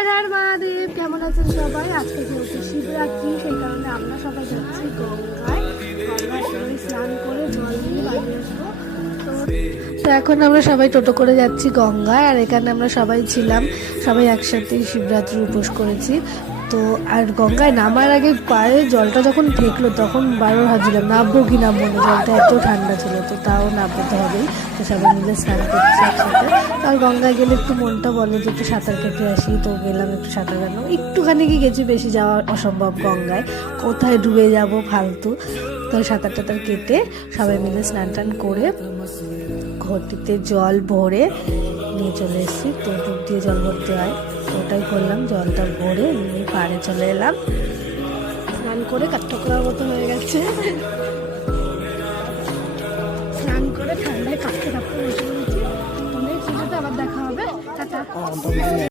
হর হর মহাদেব। কেমন আছেন সবাই? আজকে যেহেতু শিবরাত্রি, সেই কারণে আমরা সবাই যাচ্ছি গঙ্গায়। গঙ্গায় সবাই স্নান করে জল নিয়ে বাড়ি আসবো। তো এখন আমরা সবাই টোটো করে যাচ্ছি গঙ্গায়, আর এখানে আমরা সবাই ছিলাম, সবাই একসাথেই শিবরাত্রির উপোস করেছি। তো আর গঙ্গায় নামার আগে পায়ে জলটা যখন ঠেকলো তখন বারো ভাবছিলাম নামবো কি নামবো না, জলটা এত ঠান্ডা ছিল। তো তাও নামতে তো হবেই, তো সবাই মিলে স্নান করছি একসাথে। আর গঙ্গায় গেলে একটু মনটা বলে যে একটু সাঁতার কেটে আসি, তো গেলাম একটু সাঁতার কাটলাম। একটুখানি কি গেছি, বেশি যাওয়া অসম্ভব গঙ্গায়, কোথায় ডুবে যাব ফালতু। তো সাঁতার টাতার কেটে সবাই মিলে স্নান টান করে ঘটিতে জল ভরে নিয়ে চলে এসেছি। তো ডুব দিয়ে জল ভরতে হয়, তো ওটাই করলাম। জলটা ভরে নিয়ে পাড়ে চলে এলাম, স্নান করে কাঠঠোকরার মতো হয়ে গেছে। স্নান করে ঠান্ডায় কাঁপতে কাঁপতে বসে পড়েছি। নেক্সট ভিডিওতে আবার দেখা হবে। টাটা।